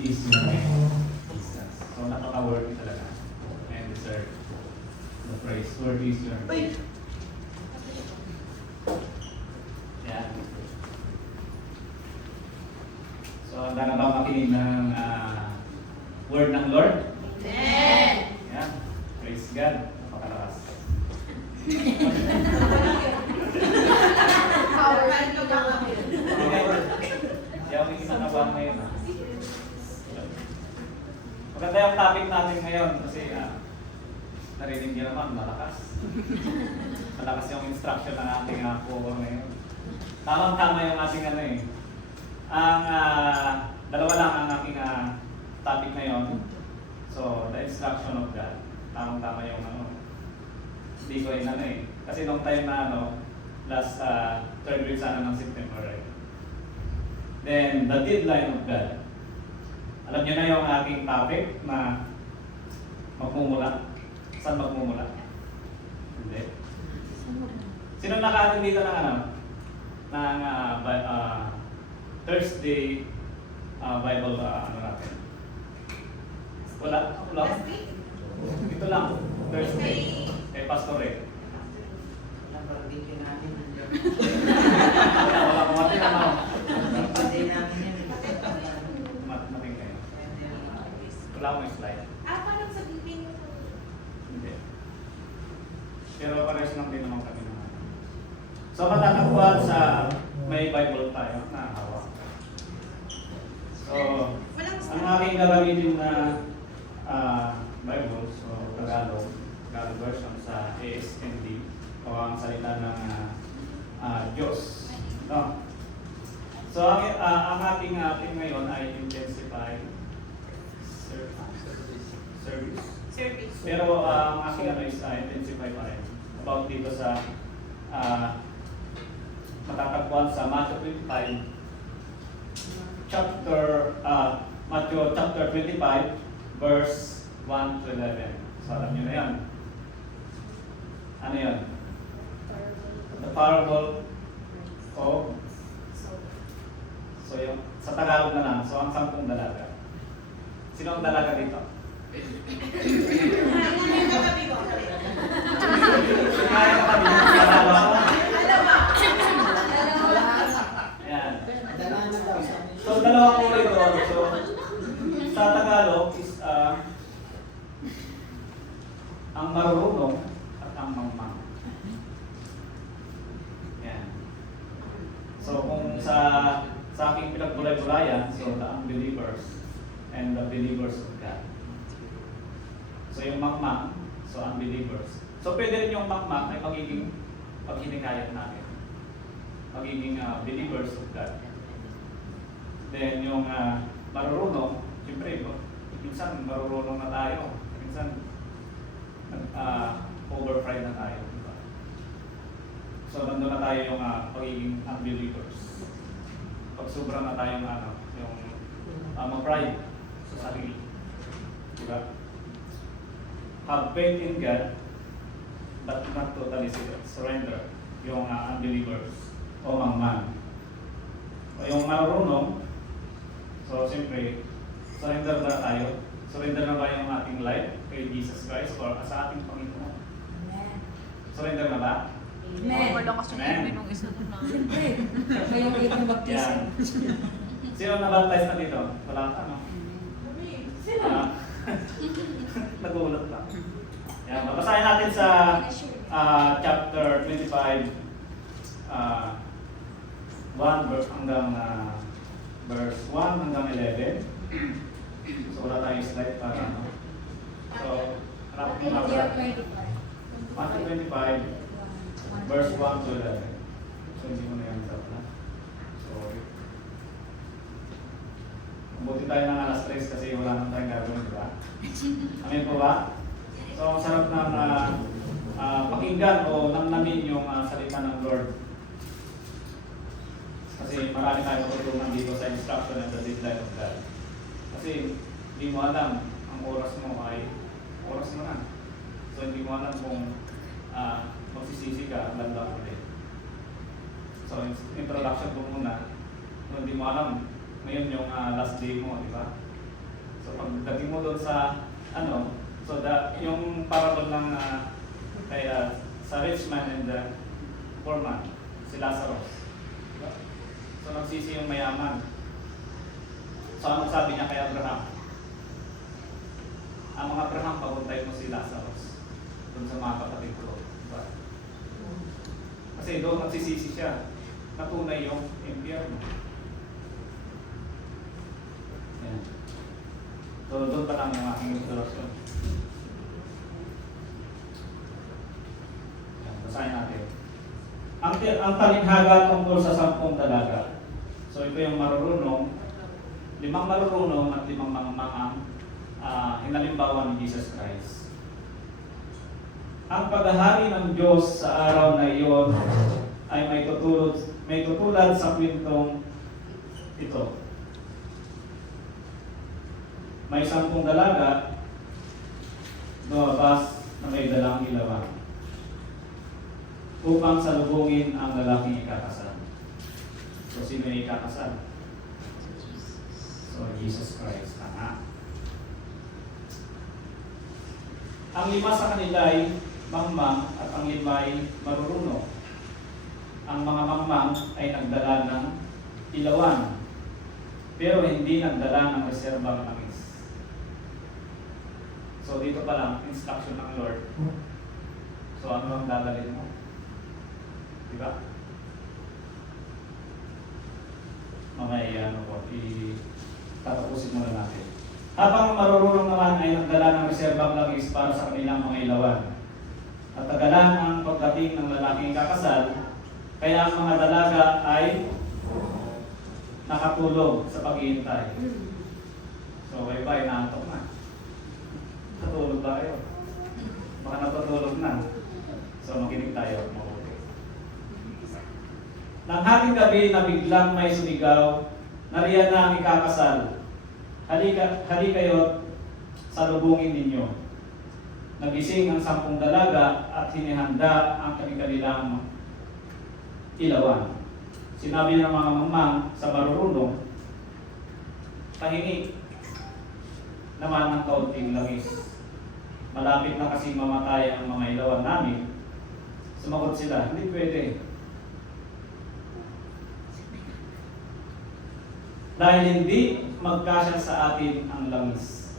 is your name. Jesus. So napaka-worthy talaga. And deserve the praise. Worthy is your name. Yeah. So handa na ba makinig ng word ng Lord? Amen! Yeah. Praise God. Napakalakas. Hindi ako kinakabahan ngayon. Maganda yung topic natin ngayon kasi narinig niyo naman, malakas. Malakas yung instruction ng ating cover ngayon. Tamang-tama yung ating ano eh. Ang dalawa lang ang aking topic ngayon. So, the instruction of God. Tamang-tama yung ano. Hindi ko yun ano eh. Kasi nung time na ano, last third week sana ng September right? Then, the deadline of God. Alam niyo na yung aking topic na magmumula. Saan magmumula? Hindi. Sino naka-attend dito ng ano? Ng Thursday Bible ano natin? Wala? Wala? Ito lang. Thursday. Eh, Pastor Ray. Wala ko mati na Mating kayo. Wala akong slide. Paano sabihin mo? Hindi. Pero pares lang din naman kami naman. So matatagpuan sa may Bible tayo na hawak. So, ang aking gagamitin na Bible, so Tagalog version sa ASND o ang salita ng Diyos. No? So, ang ating ngayon ay intensified service. Pero ang aking ano is intensify pa rin. About dito sa matatagpuan sa Matthew 25 chapter 25 verse 1 to 11. So alam nyo na yan. Ano yan? The parable of so yung sa Tagalog na lang. So ang 10 dalaga. Sino ang dalaga dito? Kaya ka kami. Yan. So dalawang kulay doon. So sa Tagalog is ang marunong at ang mangmang. Yan. So kung sa aking pinagbulay-bulayan, so the unbelievers and the believers of God. So yung mangmang, so unbelievers. So pwede rin yung mangmang ay magiging paghinikayat natin. Magiging believers of God. Then yung marurunong, siyempre, minsan marurunong na tayo. Minsan overpride na tayo. Diba? So nandun na tayo yung pagiging unbelievers. Pag sobra na tayong yung mag-pride sa sarili. Diba? Have faith in God but not totally surrender yung unbelievers o mangman. O yung marunong, so siyempre, surrender na tayo. Surrender na ba yung ating life kay Jesus Christ or sa ating Panginoon? Amen. Surrender na ba? Amen. Wala kasi Amen. nung isa na. Siyempre. Kaya wait ng baptism. Sino na-baptize na dito? Wala ka, no? Sino? Nagulat pa. Yan, babasahin natin sa chapter 25, 1 verse 1 hanggang 11. So wala tayong slide para ano. So, harap mo na Matthew 25, verse 1 to 11. So hindi mo na yan sa plan. Sorry. Mabuti tayo ng alas 3 kasi wala nang tayong gagawin, di ba? Amen po ba? So ang sarap ng pakinggan o namnamin yung salita ng Lord. Kasi marami tayong matutunan dito sa instruction and the deadline of God. Kasi hindi mo alam ang oras mo ay oras mo na. So hindi mo alam kung magsisisi ka banda ulit. So introduction ko muna. Kung hindi mo alam, ngayon yung last day mo, di ba? So pagdating mo doon sa ano, so yung parable ng kaya sa rich man and the poor man, si Lazarus. Diba? So nagsisi yung mayaman. So ano sabi niya kay Abraham? Ang mga Abraham, paguntay mo si Lazarus doon sa mga kapatid ko. Diba? Kasi doon nagsisisi siya. Natunay yung impyerno. Yan. So doon pa lang yung aking introduction. Yan, basahin natin. Ang talinghaga tungkol sa 10 dalaga. So ito yung marurunong, 5 marurunong at 5 mga hinalimbawa ni Jesus Christ. Ang paghahari ng Diyos sa araw na iyon ay may tutulad sa kwentong ito. May 10 dalaga lumabas na may dalang ilawan upang salubungin ang lalaking ikakasal. So sino yung ikakasal? So Jesus Christ. Ang 5 sa kanila ay mangmang at ang 5 ay marurunong. Ang mga mangmang ay nagdala ng ilawan, pero hindi nagdala ng reserbang langis. So dito pa lang, instruction ng Lord. So ano ang dadalhin mo? Diba? Mamaya tatapusin muna natin. Habang marurunong naman ay nagdala ng reserbang langis para sa kanilang mga ilawan. At tagalan ang pagdating ng lalaking kakasal, kaya ang mga dalaga ay nakatulog sa paghihintay. So kayo ba, inaantok na? Natulog ba kayo? Baka natutulog na. So makinig tayo. Mabuti. Nang hating gabi na biglang may sumigaw, nariyan na ang ikakasal. Halika kayo, salubungin ninyo. Nagising ang 10 dalaga at hinihanda ang kanilang ilawan. Sinabi ng mga mamang sa marurunong, pahingi naman ng kaunting langis. Malapit na kasi mamatay ang mga ilawan namin. Sumagot sila, hindi pwede. Dahil hindi magkasya sa atin ang langis.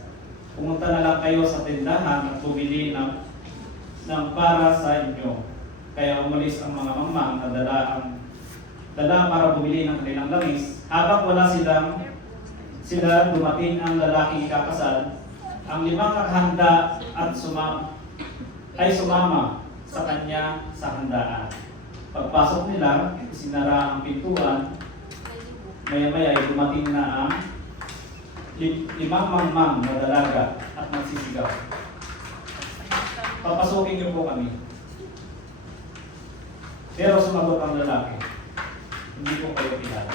Pumunta na lang kayo sa tindahan at bumili ng para sa inyo. Kaya umalis ang mga mamang na dala para bumili ng kanilang langis. Habang wala sila dumating ang lalaking ikakasal, ang 5 kakahanda at sumama sa kanya sa handaan. Pagpasok nila, sinara ang pintuan. Maya-maya ay dumating na ang 5 mangmang na dalaga at nagsisigaw. Papasukin niyo po kami. Pero sumagot ang lalaki, hindi ko kayo kilala.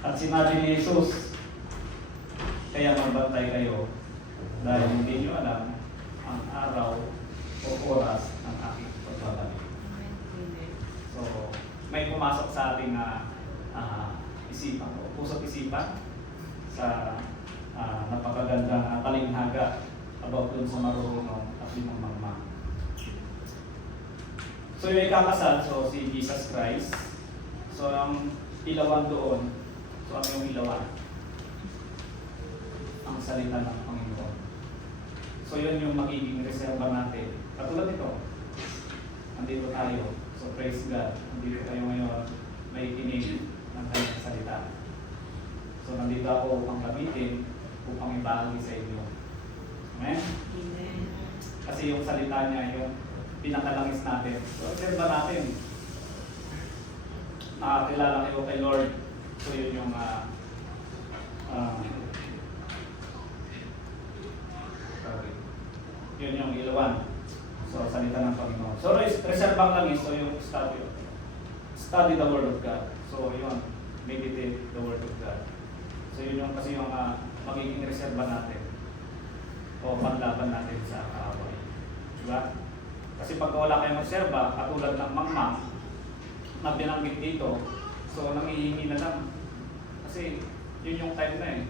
At sinabi ni Jesus, kaya magbantay kayo dahil hindi niyo alam ang araw o oras ng aking pagbabalik. So, may pumasok sa ating isipan o pusat isipan sa napakagandang talinghaga about dun sa marurunong at 5 mangmang. So yung ikakasal, so si Jesus Christ. So ang ilawan doon, so ano yung ilawan? Ang salita ng Panginoon. So yun yung magiging reserva natin. Katulad ito, nandito tayo. So praise God, nandito tayo ngayon, may kinig ng kanyang salita. So nandito ako upang gamitin, upang ibahagi sa inyo. Amen? Amen. Kasi yung salita niya, yung pinakalangis natin. So observe natin. Nakakilala kayo kay Lord. So yun yung yun yung ilawan. So salita ng Panginoon. So reservang langis, so yung study the Word of God. So yun, meditate the Word of God. So yun yung kasi yung magiging reserva natin o panlaban natin sa kaaway. Diba? Kasi pag wala kayong reserva, katulad ng mangmang na binanggit dito, so nangihingi na lang. Kasi yun yung time na eh.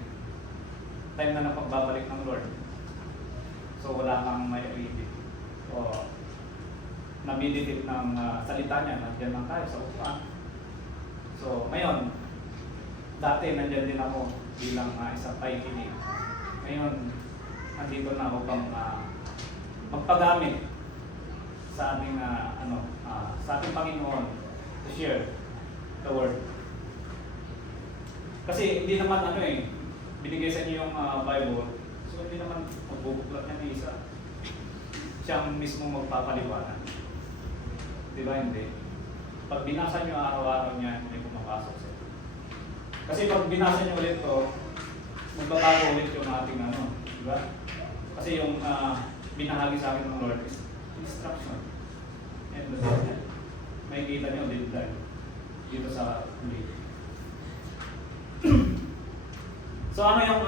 time na ng pagbabalik ng Lord. So wala kang may reading. O nameditate ng salita niya, nandiyan lang tayo sa upuan. So ngayon, dati nandiyan din ako bilang isang pakikinig. Ngayon, nandito na ako pang magpagamit sa ating sa ating Panginoon to share the word. Kasi hindi naman binigay sa inyo yung Bible, so hindi naman magbubuklat niya ng isa. Siyang mismo magpapaliwanag. Di ba hindi? Pag binasa niyo araw-araw niya, may pumapasok sa inyo. Kasi pag binasa niyo ulit to, magbabago ulit yung ating di ba? Kasi yung binahagi sa akin ng Lord is instruction. And may kita niyo ulit dito sa ulit. So ano yung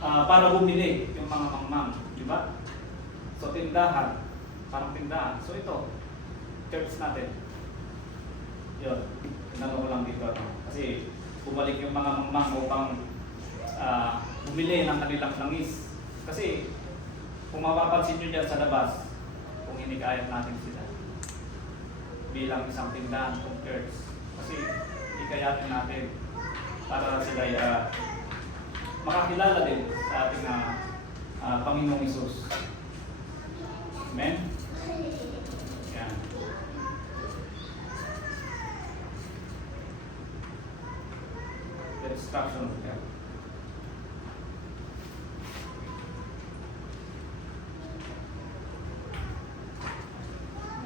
para bumili yung mga mangmang, di ba? So tindahan, parang tindahan. So ito, church natin. Yun, tinanong ko lang dito. Kasi bumalik yung mga mangmang upang bumili ng kanilang langis. Kasi kung mapapansin nyo dyan sa labas, kung hinikayat natin sila bilang isang tindahan kung church. Kasi hikayatin natin para sila makakilala din sa ating Panginoong Hesus. Amen? Yan. The instruction of God.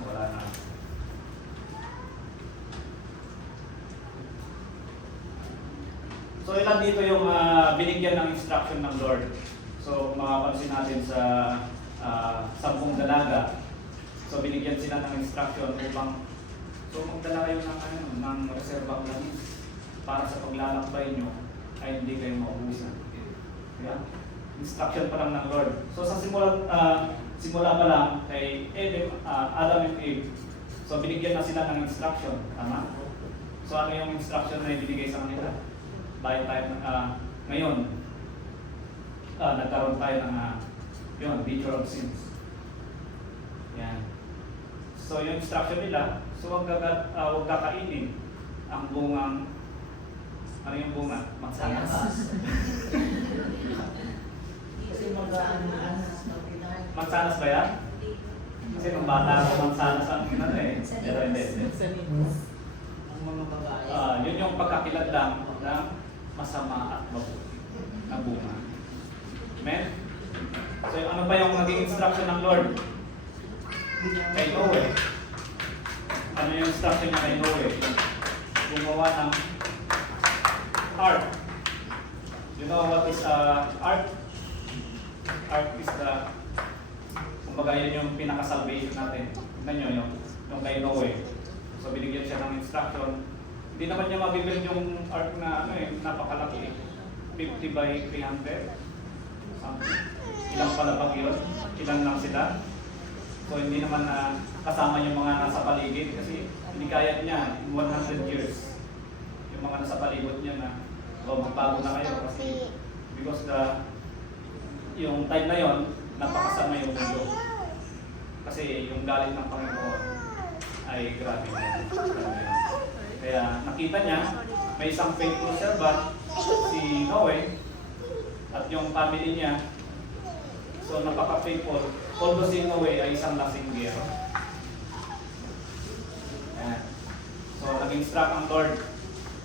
Wala na. So ilan dito yung binigyan ng instruction ng Lord. So makapansin natin sa 10 dalaga. So binigyan sila ng instruction upang magdala kayo ng reserbang langis para sa paglalakbay nyo ay hindi kayo maubusan. Yeah? Instruction pa lang ng Lord. So sa simula pa lang kay Adam and Eve, so binigyan na sila ng instruction. Tama? So ano yung instruction na ibinigay sa kanila? Dahil tayo ngayon, nagkaroon tayo ng nature of sins. Yan. So yung instruction nila, so huwag kakainin ang bungang, ano yung bunga? Mansanas. Kasi mag-aanas. Mansanas ba yan? Kasi nung bata ako, mansanas ang pero hindi. Ang mga babae. Yun yung pagkakilat lang ng masama at mabuti na bunga. Amen? So ano pa yung naging instruction ng Lord? Kay Noe. Ano yung instruction niya kay Noe? Gumawa ng ark. You know what is ark? Ark is kumbaga yun yung pinaka-salvation natin. Tignan nyo yung kay Noe. So binigyan siya ng instruction. Hindi naman niya mabibuild yung ark na napakalaki. 50 by 300. Ilang palapag yun? Ilan lang sila? So hindi naman kasama yung mga nasa paligid kasi hindi kaya niya in 100 years. Yung mga nasa palibot niya na magbago na kayo kasi because yung time na yon napakasama yung mundo. Kasi yung galit ng Panginoon ay grabe na yun. Kaya nakita niya, may isang faithful servant, si Noe, at yung family niya. So napaka-faithful. Although si Noe ay isang lasinggero. So nag-instruct ang Lord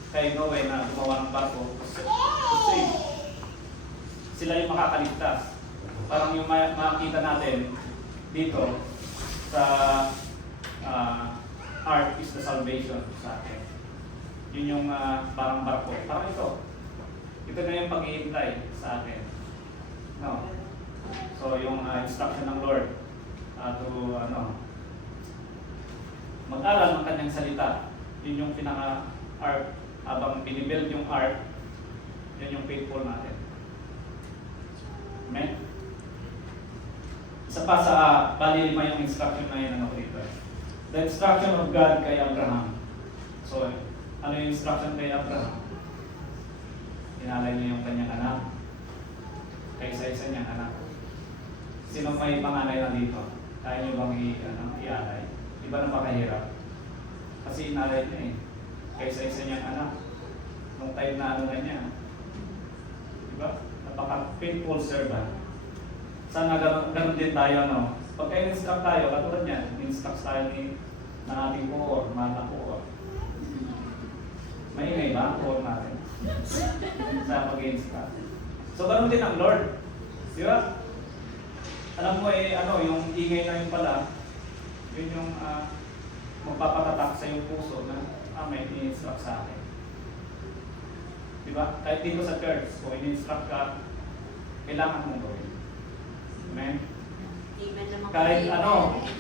kay Noe na gumawa ng barko. Kasi sila yung makakaligtas. Parang yung makikita natin dito sa ark is the salvation sa atin. Yun yung parang barko. Parang ito. Ito na yung paghihintay sa atin. No. So yung instruction ng Lord to mag-aral ng kanyang salita. Yun yung pinaka-ark. Habang binibuild yung ark, yun yung faithful natin. Amen? Isa pa sa bali 5 yung instruction na yun dito. The instruction of God kay Abraham. So, ano yung instruction kay Abraham? Inalay niya yung kanyang anak, kaysa-isa niyang anak. Sino may panganay na dito? Kaya niyo bang i-alay? Di ba napakahirap? Kasi inalay niya eh. Kaysa-isa niyang anak. Nung time na ano na niya. Di ba? Napaka-painful servant. Sana ganun din tayo, no? Pagka in-instruct tayo, katulad niyan, in-instruct tayo ng ating core, mahal na core. Maingay ba ang core natin? Sa pag-instruct. So, ganun din ang Lord. Di ba? Alam mo yung ingay na yun pala, yun yung magpapatatak sa iyong puso na may in-instruct sa akin. Di ba? Kahit dito sa church, kung in-instruct ka, kailangan mong gawin. Amen? Amen naman.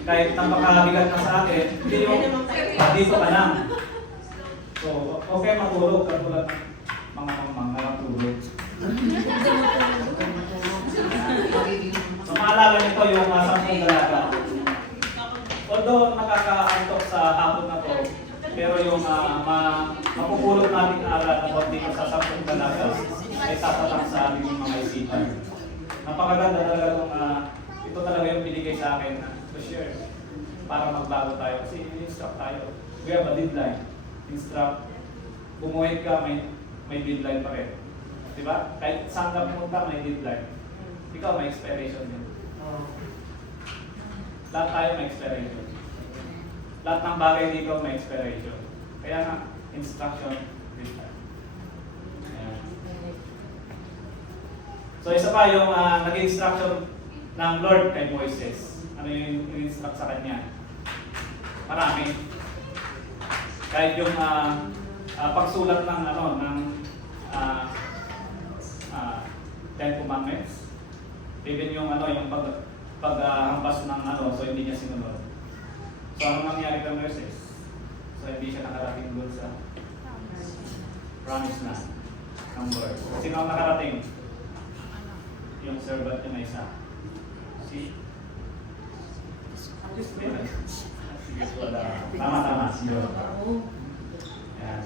Kahit napakabigat na sa akin, hindi yung dito ka lang. So, okay matulog, katulad ng mga natulog. So, maalala nito yung 10 dalaga. Although nakakaantok sa hapon na to, pero yung mapupulot nating aral about dito sa 10 dalaga ay tatatak sa aming mga isipan. Napakaganda talaga itong ito talaga yung binigay sa akin to share para magbago tayo kasi in-instruct tayo. We have a deadline. Instruct, bumuhay ka, may deadline pa rin. Diba? Kahit saan ka pumunta, may deadline. Ikaw, may expiration din. Lahat tayo may expiration. Lahat ng bagay dito may expiration. Kaya nga, instruction, deadline. Ayan. So isa pa yung nag-instruction ng Lord kay Moises. Ano yung in-instruct sa kanya? Marami. Kahit yung pagsulat ng Ten Commandments, even yung yung paghampas ng so hindi niya sinunod. So ano nangyari kay Moises? So hindi siya nakarating doon sa promised land ng Lord. Sino ang nakarating? Yung servant niya na isa. Si Tama. Yan.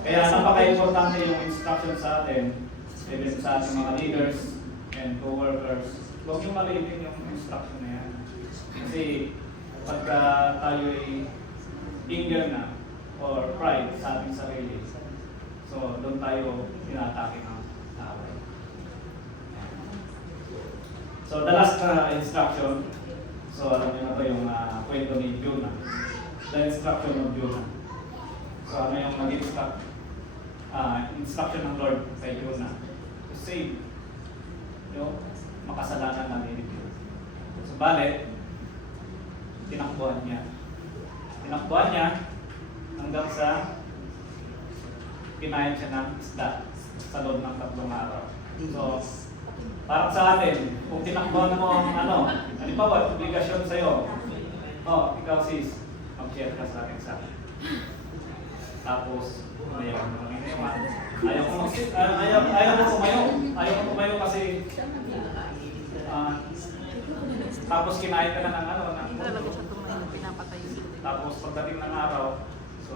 Kaya napaka-importante yung instruction sa atin, even sa ating mga leaders and co-workers. Huwag yung maliitin yung instruction na yan. Kasi pagka tayo ay anger na or pride sa ating sarili, so doon tayo tinatake ng tao. So the last instruction, so alam niyo na ito yung kwento ni Jonah. The instruction of Jonah. So ano yung nag-instruct? Instruction ng Lord kay Jonah to save yung makasalanan ng Nineveh. So bale, tinakbuhan niya. Tinakbuhan niya hanggang sa kinain siya ng isda sa loob ng 3 araw. So, parang sa atin, kung tinakbuhan mo ang halimbawa, obligasyon sa'yo, ikaw sis, mag-share ka sa akin sa akin. Tapos, ayaw mo mag-iniwan. Ayaw mo tumayo kasi tapos kinain ka na ng tapos pagdating ng araw, so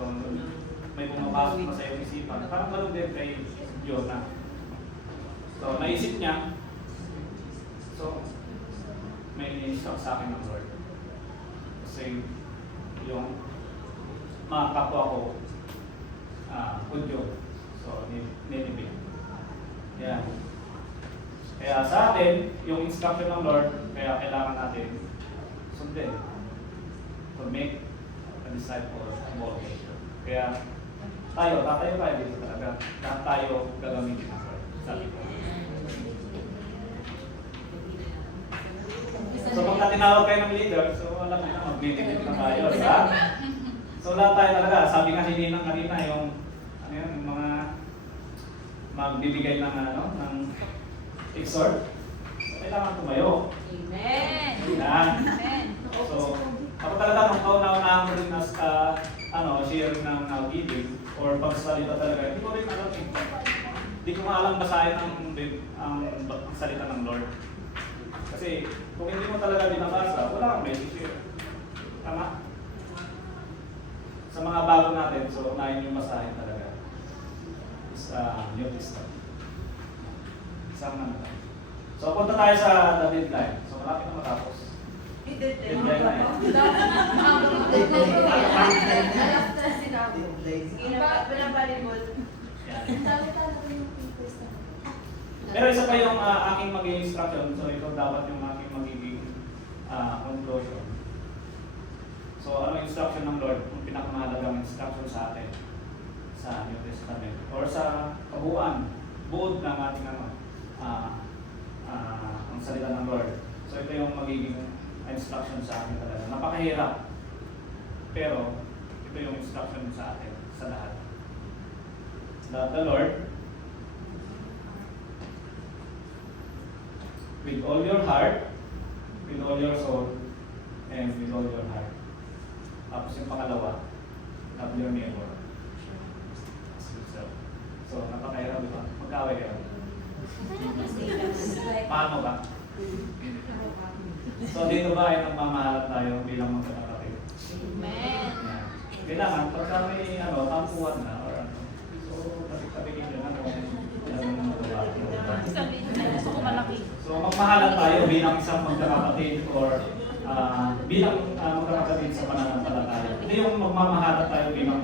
may pumapasok na sa iyong isipan. Parang gano'n din kay Jonah. So, naisip niya, so, may in-instruct sa akin ng Lord. Kasi yung mga kapwa ko, Hudyo. So, Nineveh. Yeah. Kaya sa atin, yung instruction ng Lord, kaya kailangan natin sundin to make a disciple of all nations. Kaya tatayo tayo dito talaga. Lahat tayo gagamitin ng Lord. Sabi ko. So pagka tinawag kayo ng leader, so alam niyo na, mag-meeting na tayo. Diba? So lahat tayo talaga, sabi nga ni Ninang kanina, yung mga magbibigay ng exhort, so kailangan tumayo. Amen. Yan. Amen. So, ako talaga nung kauna-una ko rin as sharing ng giving or pagsalita talaga, hindi ko rin alam eh. Hindi ko nga alam basahin ang salita ng Lord. Kasi kung hindi mo talaga binabasa, wala kang message. Tama? Sa mga bago natin, so unahin yung basahin talaga. Sa New Testament. Isang So, punta tayo sa the deadline. So, malapit na matapos. Deadline na yan. Pero isa pa yung aking magiging instruction. So, ito dapat yung aking magiging conclusion. So, ano yung instruction ng Lord? Yung pinakamahalagang instruction sa atin sa New Testament or sa kabuuan, buod ng ating ang salita ng Lord. So, ito yung magiging instruction sa atin talaga. Napakahirap. Pero, ito yung instruction sa atin, sa lahat. Love the Lord with all your heart, with all your soul, and with all your heart. Tapos yung pangalawa, love your neighbor as yourself. So, napakahirap, di ba? Magkaway kayo. Paano ba? So, dito ba ay nagmamahalan tayo bilang magkakapatid? Amen. Yan. Kailangan, pagka may tampuhan na, or ano, so, tabi-tabigin nyo na Gusto ko malaki. So, magmahalan tayo bilang isang magkakapatid or bilang magkakapatid sa pananampalataya. Hindi yung magmamahalan tayo bilang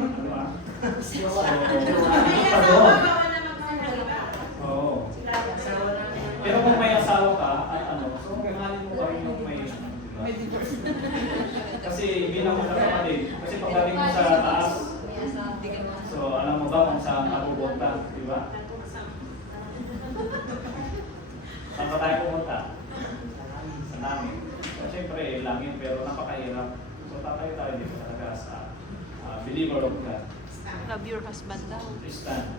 Oo. Pero kung may asawa ka, so magmahalin mo pa rin yung may kasi bilang magkakapatid, kasi pagdating mo sa taas, so alam mo ba kung saan napupunta, di ba? Saan pa tayo pumunta? Sa langit. So, siyempre, langit, pero napakahirap. So, tatayo tayo dito talaga sa believer of God. Love your husband daw. Christian.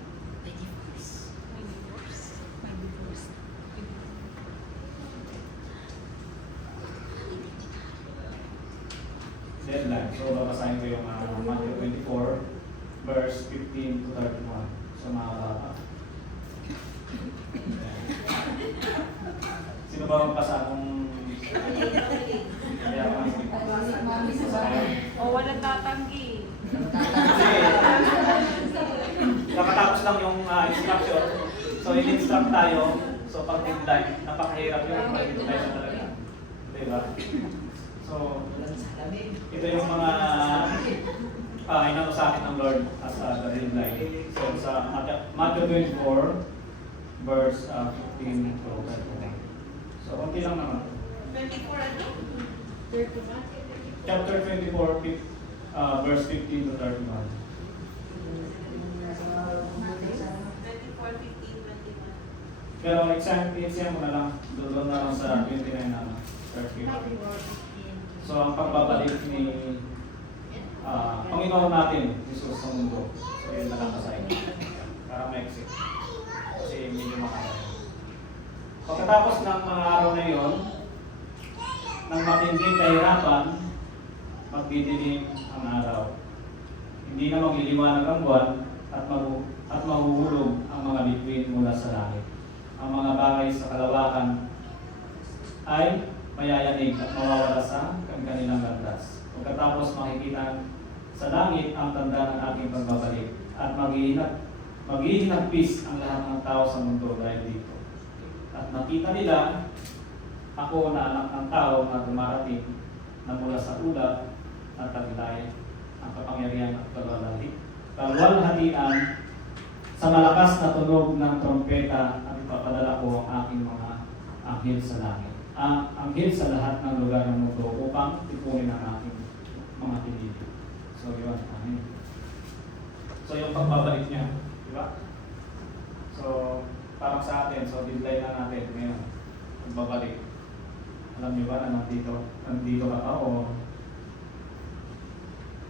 Deadline. So, babasahin ko yung Matthew 24, verse 15 to 31. So, mga bata. Sino ba magpasa kung kaya ka O walang tatanggi. Kasi nakatapos lang yung instruction. So in-instruct tayo. So pag deadline, napakahirap yung pag-deadline talaga. Diba? So ito yung mga inano sa akin ng Lord as the deadline. So sa Matthew 24 verse 15 to 31. So konti lang naman. 24 ano? Chapter 24, verse 15 to 31. 24, 15, 21. Pero exam mo na lang, doon na lang sa 29 na verse 15. So ang pagbabalik ni Panginoon natin, Jesus sa mundo. So yun na lang kasayin. Para ma-exit. Kasi medyo makakaya. Pagkatapos ng mga araw na yon, ng matinding kahirapan, magdidilim ang araw. Hindi na magliliwanag ang buwan at mahuhulog ang mga bituin mula sa langit. Ang mga bagay sa kalawakan ay mayayanig at mawawala sa kanilang landas. Pagkatapos makikita sa langit ang tanda ng aking pagbabalik at maghihinagpis ang lahat ng tao sa mundo dahil dito. At nakita nila ako na anak ng tao na dumarating na mula sa ulap at taglay ang kapangyarihan at kalwalhatian sa malakas na tunog ng trompeta at ipapadala ko ang aking mga anghel sa langit. Ang anghel sa lahat ng lugar ng mundo upang tipunin ang aking mga tinili. So, yun. Amen. So, yung pagbabalik niya. Di ba? So, parang sa atin, so deadline na natin ngayon. Pagbabalik. Alam niyo ba na nandito ka pa o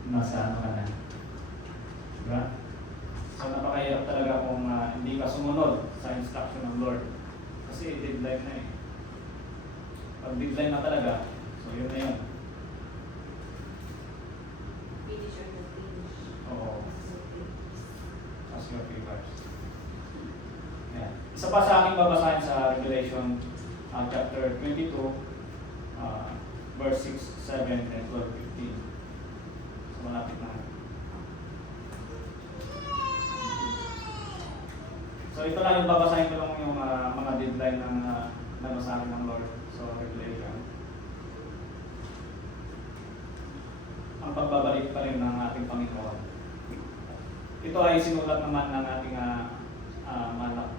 nasa ano ka na? Diba? So napakahirap talaga kung hindi ka sumunod sa instruction ng Lord. Kasi deadline na eh. Pag deadline na talaga, so yun na yun. Finish or not finish. Oo. As your papers. Yan. Isa pa sa aking babasahin sa Revelation chapter 22, verse 6, 7, and 12, 15. So malapit na. So ito lang yung babasahin ko lang yung mga deadline ng ano sa akin ng Lord. So, revelation. Ang pagbabalik pa rin ng ating Panginoon. Ito ay sinulat naman ng ating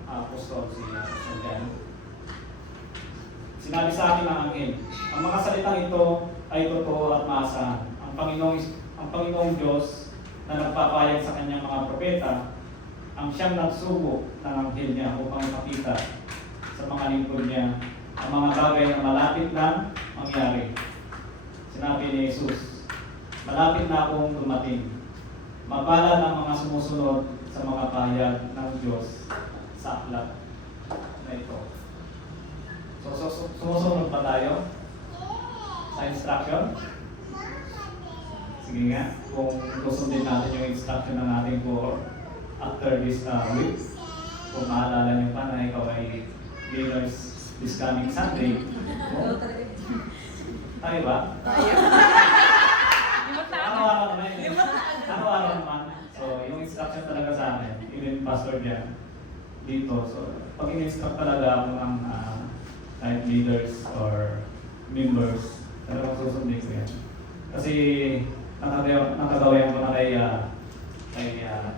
apostol, si John. Sinabi sa akin ng anghel, ang mga salitang ito ay totoo at maasahan. Ang Panginoong Diyos na nagpapayag sa kanyang mga propeta, ang siyang nagsugo ng anghel niya upang ipakita sa mga lingkod niya ang mga bagay na malapit lang mangyari. Sinabi ni Jesus, malapit na akong dumating. Mapalad ang mga sumusunod sa mga pahayag ng Diyos sa aklat na ito. So sumusunod pa tayo sa instruction? Sige nga, kung susundin natin yung instruction ng ating core after this week, kung maalala nyo pa na ikaw ay leaders this coming Sunday, no? Tayo ba? Araw-araw naman yun. Araw-araw naman. So, yung instruction talaga sa amin, even pastor dyan, dito. So, pag in-instruct talaga ako ng kahit leaders or members, talagang susundin ko yan. Kasi nakagawayan ko na kay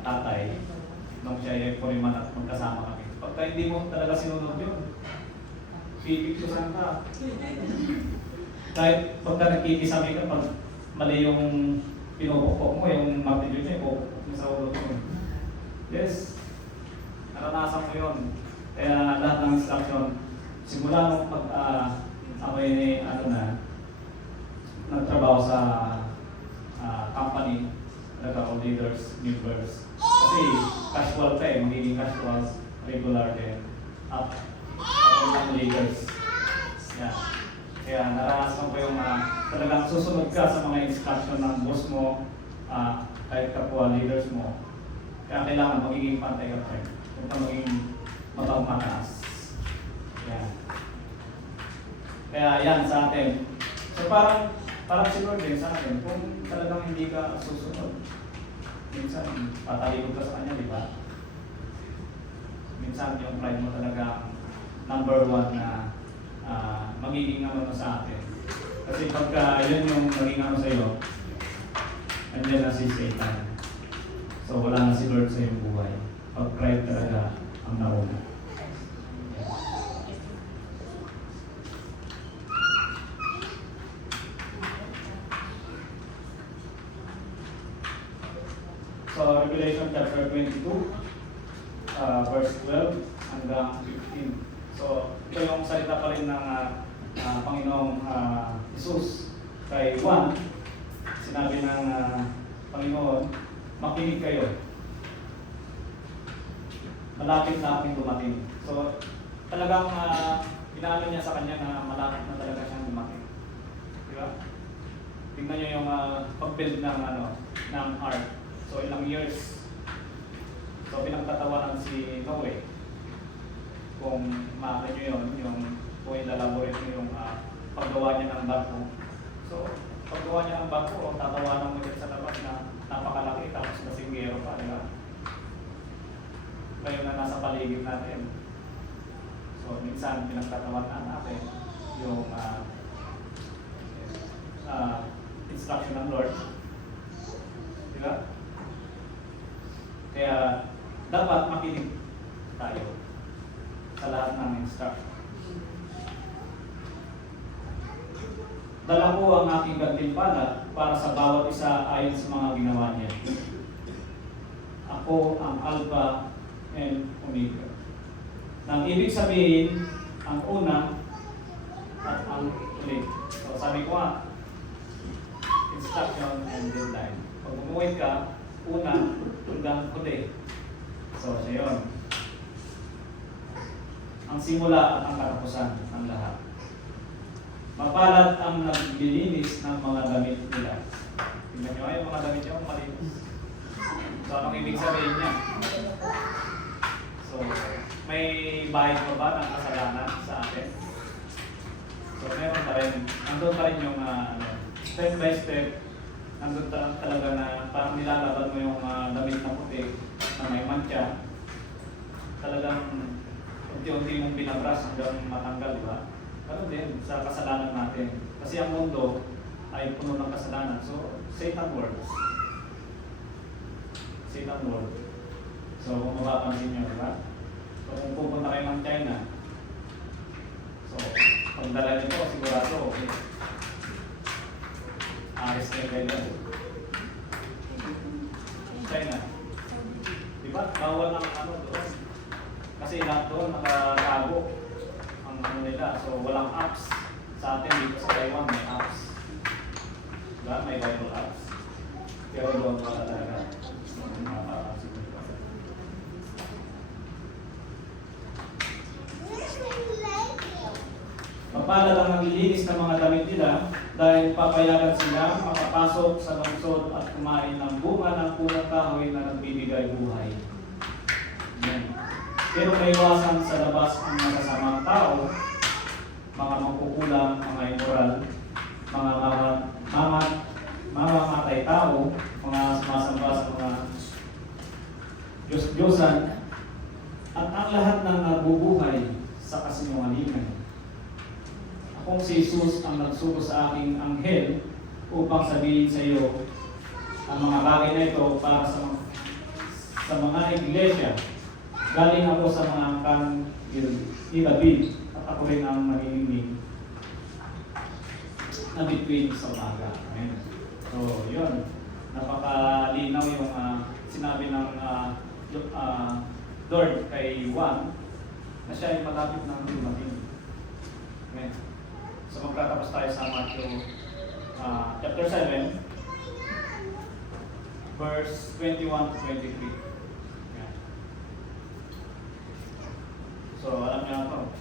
tatay nung siya ay puriman at magkasama kami. Pagka hindi mo talaga sinunod yun, pipiktusan ka. Kahit pagka nagkikisami ka, pag mali yung pinupukpok mo, yung martilyo niya, ipupukpok mo sa ulo mo. Yes, naranasan ko yun. Kaya lahat ng instruction, simula nung pag ako ay nagtrabaho sa company, nagkaroon leaders, members. Kasi casual ka magiging casual, regular din. At ng leaders. Yeah. Kaya naranasan ko yung talagang susunod ka sa mga instruction ng boss mo, kahit kapwa leaders mo. Kaya kailangan magiging pantay ka pa rin. Huwag ka maging mataas. Yeah. Kaya yan sa atin. So parang si Lord din sa atin, kung talagang hindi ka susunod, minsan patalikod ka sa Kanya, di ba? Minsan yung pride mo talaga number one na magiging sa atin. Kasi pagka yun yung maging sa'yo, andyan na si Satan. So wala na si Lord sa iyong buhay. Pag pride talaga ang nauna. So Revelation chapter 22, verse 12 hanggang 15. So ito yung salita pa rin ng Panginoong Jesus. Kay Juan, sinabi ng Panginoon, makinig kayo. Malapit na akong dumating. So talagang inaano niya sa kanya na malapit na talaga siyang dumating. Di ba? Tingnan niyo yung pag-build ng ark. So ilang years. So pinagtatawanan si Noe. Kung makakita nyo yun, kung ilalaborate nyo yung paggawa niya ng barko. So paggawa niya ng barko, tatawanan mo dyan sa labas na napakalaki tapos nasinggero pa, di ba? Kayo na nasa paligid natin. So minsan pinagtatawanan natin yung instruction ng Lord. Di ba? Kaya dapat makinig tayo sa lahat ng instruction. Dala ko ang aking gantimpala para sa bawat isa ayon sa mga ginawa niya. Ako ang Alpha and Omega. Nang ibig sabihin, ang una at ang huli. So sabi ko instruction and deadline. Pag umuwi ka, una hanggang huli. So siya yun. Ang simula at ang katapusan ng lahat. Mapalad ang naglilinis ng mga damit nila. Tingnan nyo yung mga damit nyo malinis. So anong ibig sabihin niya? So may bahid pa ba ng kasalanan sa atin? So meron pa rin. Nandun pa rin yung step by step. Nandun talaga na parang nilalaban mo yung damit na puti na may mantya. Talagang unti-unti mong binabras hanggang matanggal, di ba? Ganun din sa kasalanan natin. Kasi ang mundo ay puno ng kasalanan. So, Satan works. Satan works. So, kung mapapansin nyo, di ba? So, kung pupunta kayo ng China, so, pag dala nyo po, sigurado, okay. Ayos kayo kayo dyan. China. Di ba? Bawal ang ano doon. Kasi lahat doon nakatago ang ano nila. So, walang apps. Sa atin dito sa Taiwan may apps. Diba? May Bible apps. Pero doon wala talaga. Mapalad ang naglilinis ng mga damit nila dahil papayagan sila makapasok sa lungsod at kumain ng bunga ng punong kahoy na nagbibigay buhay. Yan. Pero maiwasan sa labas ang masasamang tao, mga mangkukulang, mga immoral, mga mamamatay tao, mga sumasamba sa mga Diyos-Diyosan, at ang lahat ng nabubuhay sa kasinungalingan. Akong si Jesus ang nagsugo sa aking anghel upang sabihin sa iyo ang mga bagay na ito para sa mga iglesia. Galing ako sa mga angkan ni David at ako rin ang maninig na between sa umaga. Amen. So, yun. Napakalinaw yung sinabi ng Lord kay Juan na siya ay malapit ng dumating. Amen. So, magtatapos tayo sa Matthew chapter 7, verse 21 to 23. Amen. So, alam niyo ako.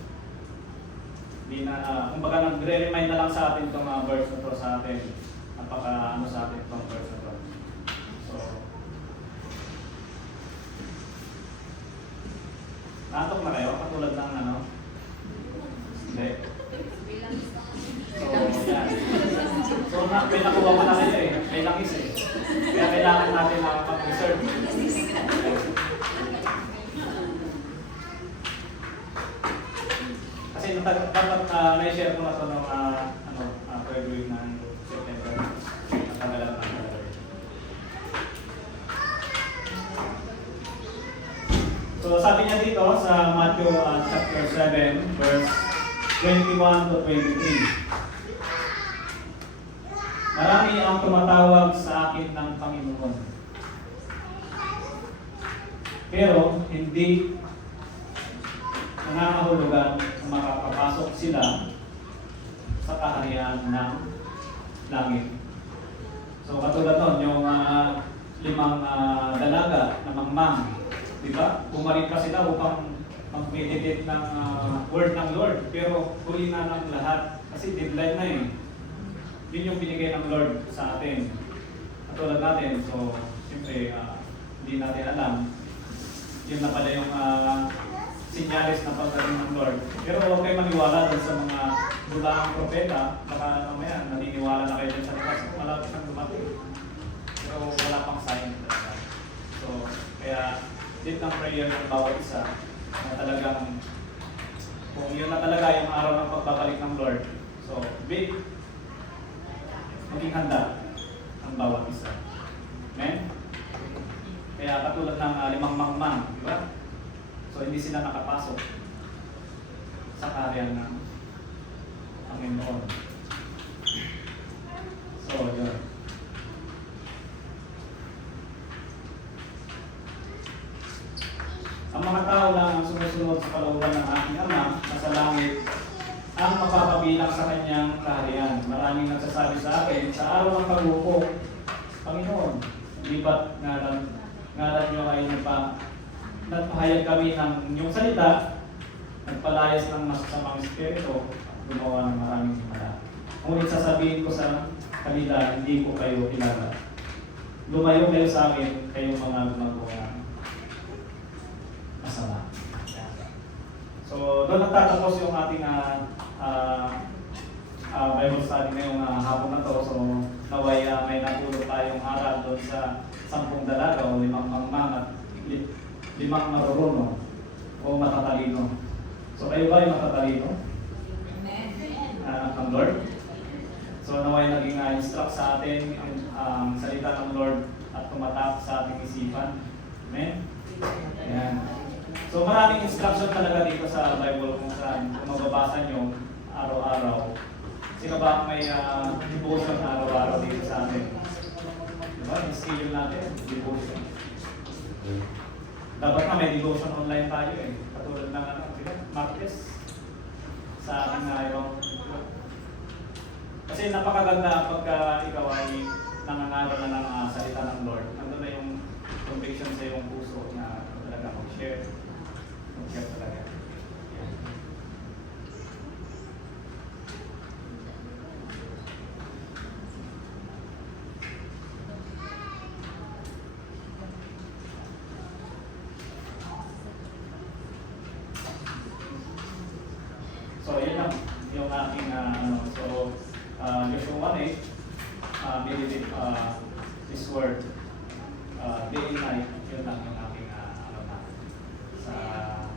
Kumbaga nagre-remind na lang sa atin itong verse na to sa atin. Napaka sa atin itong verse na to. So, natok na kayo? Katulad ng Hindi. So, yan. So, may nakuha pa na kayo eh. May langis eh. Kaya kailangan natin mag-reserve. Kasi dapat na-share ko na ito ng February ng September. Natagalan na February. So sabi niya dito sa Matthew chapter 7 verse 21 to 23. Marami ang tumatawag sa akin ng Panginoon. Pero hindi nangangahulugan na makapapasok sila sa kaharian ng langit. So katulad nun, yung 5 dalaga na mangmang, di ba? Pumalit pa sila upang mag-meditate ng word ng Lord, pero huli na ng lahat kasi deadline na eh. Yun yung binigay ng Lord sa atin. Katulad natin, so siyempre hindi natin alam. Yun na pala yung sinyalis na pagdating ng Lord. Pero huwag kayo maniwala dun sa mga bulaang propeta. Baka mamaya naniniwala na kayo dun sa liwas. Malapit nang dumating. Pero wala pang sign talaga. So, kaya din ang prayer ng bawat isa na talagang kung yun na talaga yung araw ng pagbabalik ng Lord. So, maging handa ang bawat isa. Amen? Kaya katulad ng 5 mangmang, di ba? So, hindi sila nakapasok sa kaharian ng Panginoon. So, yun. Ang mga tao lang ang sumusunod sa kalooban ng aking Ama na sa langit ang mapapabilang sa kanyang kaharian. Maraming nagsasabi sa akin, sa araw ng pag-upo, Panginoon, lipat ngalan nyo ay nagpahayag kami ng inyong salita, nagpalayas ng masasamang espiritu, gumawa ng maraming himala. Ngunit sasabihin ko sa kanila, hindi ko kayo kilala. Lumayo kayo sa akin, kayong mga gumagawa masama. So, doon nagtatapos yung ating Bible study ngayong hapon na to. So, naway may natulog tayong aral doon sa 10 dalaga o 5 mangmang at 5 marurunong o matatalino. So kayo ba ay matatalino? Ng Lord? So naway naging instruct sa atin ang salita ng Lord at tumatak sa ating isipan. Amen? Ayan. So maraming instruction talaga dito sa Bible kung saan kung mababasa nyo araw-araw. Sino ba ang may devotion araw-araw dito sa atin? Diba? Yung schedule natin, devotion. Dapat na may devotion online tayo eh. Katulad ng Martes sa ating ibang. Kasi napakaganda pagka ikaw ay nangangaral na ng salita ng Lord. Nandun na yung conviction sa iyong puso na talaga mag-share. Mag-share talaga. Yan. So, yun lang yung aking so, Joshua 1:8, meditate this word day and night, yun lang yung aking na sa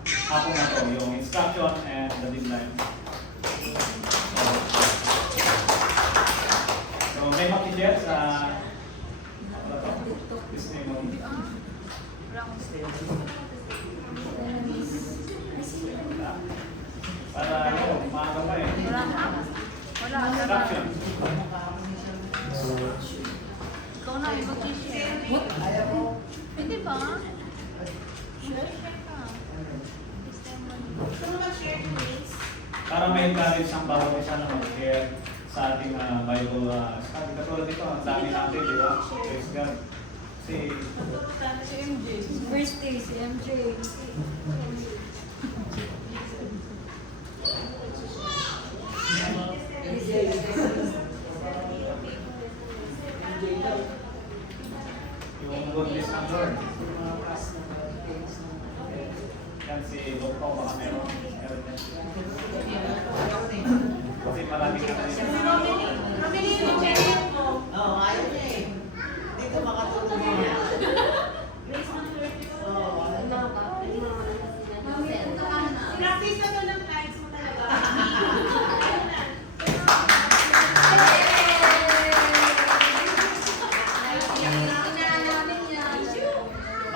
hapon na to, yung instruction and the deadline. So, may makishare sa testimony. Para maaga pa eh. Wala. Instruction. Ikaw na, mag-share. Ayaw mo. Pwede ba? Share ka. Gusto mo mag-share to mates? Para may encourage ang bawat isa na mag-share sa ating Bible study. Katulad dito, ang dami natin, di ba? Praise God. Kasi, Si MJ. Birthday, si MJ. yung goodness ng Lord. Yan si Dokto, baka meron. Kasi marami ka na Romilly, i-check mo. Oo, ayaw niya eh. Dito makatulog niya. Oo, Practice na to ng lives mo talaga.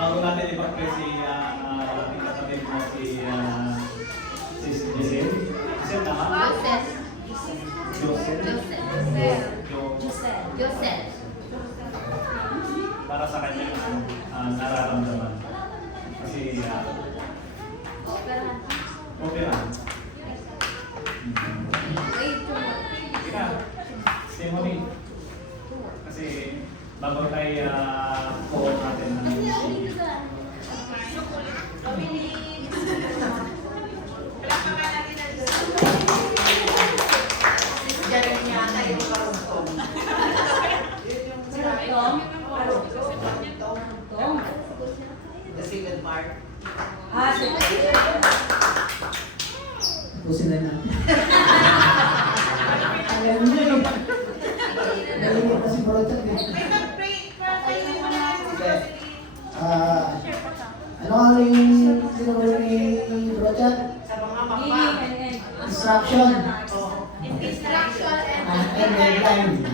bago natin ipag-pray si ating kapatid mo si Giselle. Giselle tama? Joseph. Para sa kanyang nararamdaman. Kasi opera. Kaya, testimony. Kasi bago tayo po natin ng Diyan niya ata yung karugtong. The second part. Pusin na lang. Alam niyo eh. Nalingit na si Brochat eh. May mag-pray. Pray mo na lang si Rosalie. Ano nga yung sinunod ni Brochat? Sa mga mapang. Instruction. Instruction And deadline.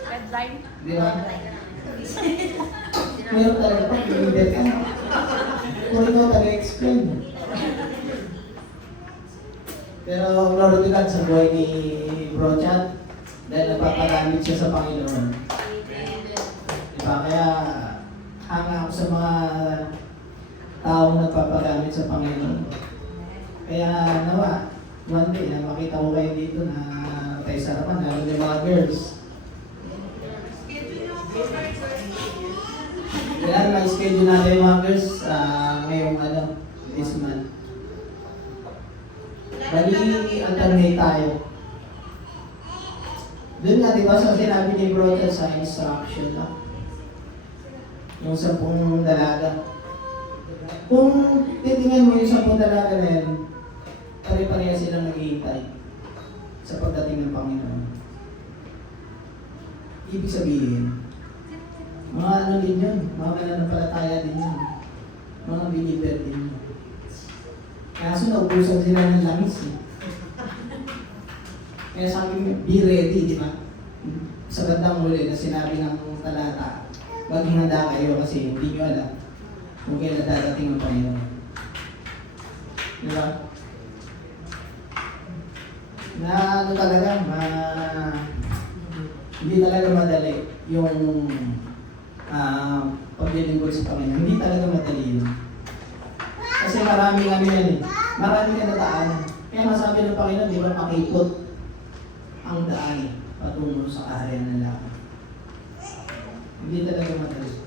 Deadline. Di ba? Meron talaga pa, leader ka. Kung ikaw taga-explain. Pero glory to God sa buhay ni Brochat dahil napapagamit siya sa Panginoon. Diba? Kaya hanga ako sa mga taong nagpapagamit sa Panginoon. Kaya nawa, one day na makita ko kayo dito na tayo sa harapan, lalo yung mga girls. Kaya may schedule natin yung mga girls ngayong this month. Bali, alternate tayo. Doon nga, di ba, sa sinabi ni Brother sa instruction lang. Yung 10 dalaga. Kung titingnan mo yung 10 dalaga na yan, pare-pareha silang naghihintay sa pagdating ng Panginoon. Ibig sabihin, mga ano din yun, mga mananampalataya din yun, mga believer din yun. Kaya Kaso naubusan sila ng langis eh. Kaya sabi niya, be ready, di ba? Sa bandang huli na sinabi ng talata, maging handa kayo kasi hindi nyo alam kung kailan dadating ang Panginoon. Di ba? Na ano talaga, hindi talaga madali yung paglilingkod sa Panginoon. Hindi talaga madali yun. Kasi maraming ano yan eh. Maraming kinataanan. Kaya masabi ng Panginoon, di ba, makikot ang daan patungo sa kaharian ng langit. Hindi talaga madali.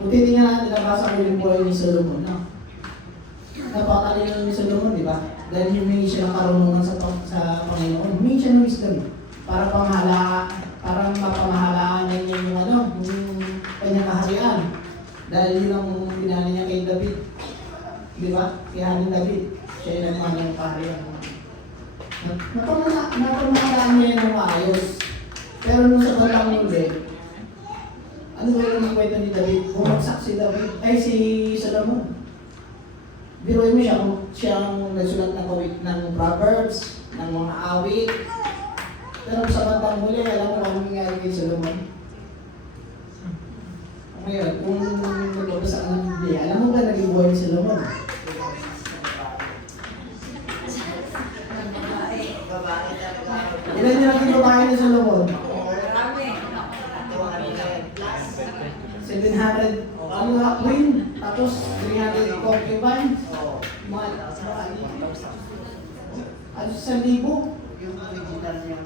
Kung titingnan natin, nabasa ko yung buhay ni Solomon, no? Napakalino ni Solomon, di ba? Dahil humingi siya ng karunungan sa Panginoon. Humingi siya ng wisdom para mapamahalaan niya yung yung kanyang kaharian. Dahil yun ang pinali niya kay David. Di ba? Kaya ni David, siya yung nagmahal ng kaharian. Napamahalaan niya ng maayos. Pero nung sa bandang huli, ano ba yung kwento ni David? Bumagsak si David, si Solomon. Biruin mo siyang nagsulat ng Proverbs, ng mga awit. Pero sa bandang huli, alam mo anong nangyari kay Solomon? Ngayon, kung nagbabasa ka ng Biblia, alam mo ba naging buhay ni Solomon? Babae talaga. Ilan yung naging babae ni Solomon? Marami. 700 queen, tapos 300 concubines. Oo. Mga ano sa libo. Yung original niya.